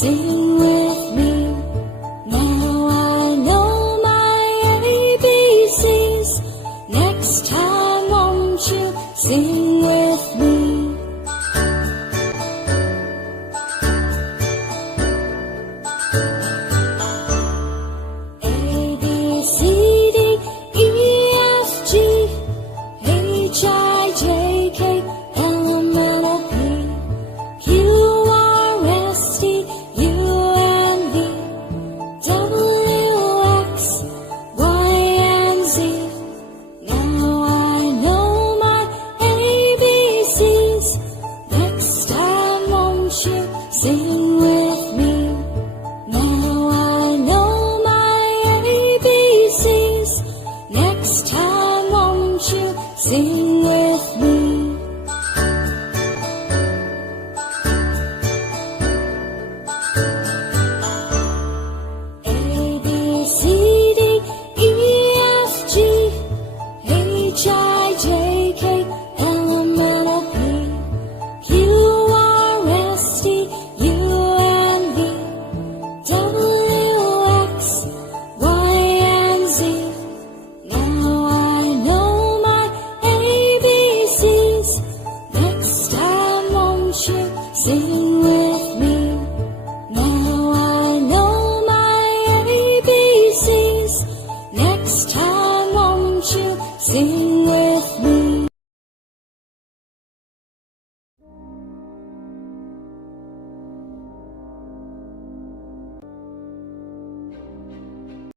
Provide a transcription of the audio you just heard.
Sing with me. Now I know my ABCs. Next time won't you sing with me? A, B, C, D, E, F, G, H, I, J, K, L, M, N, O, P, Q, R, S, T, U, and V, W, X, Y, and Z. Now I know my ABCs. Next time won't you sing with me? Now I know my ABCs. Next time won't you sing with me? A, B, C, D, E, F, G, H, I, J, K, L, M, N, O, P, Q, R, S, T, U, and V, W, X, Y, and Z. Now I know my ABCs. Next time won't you sing with me? Now I know my ABCs. Next time won't you sing with me?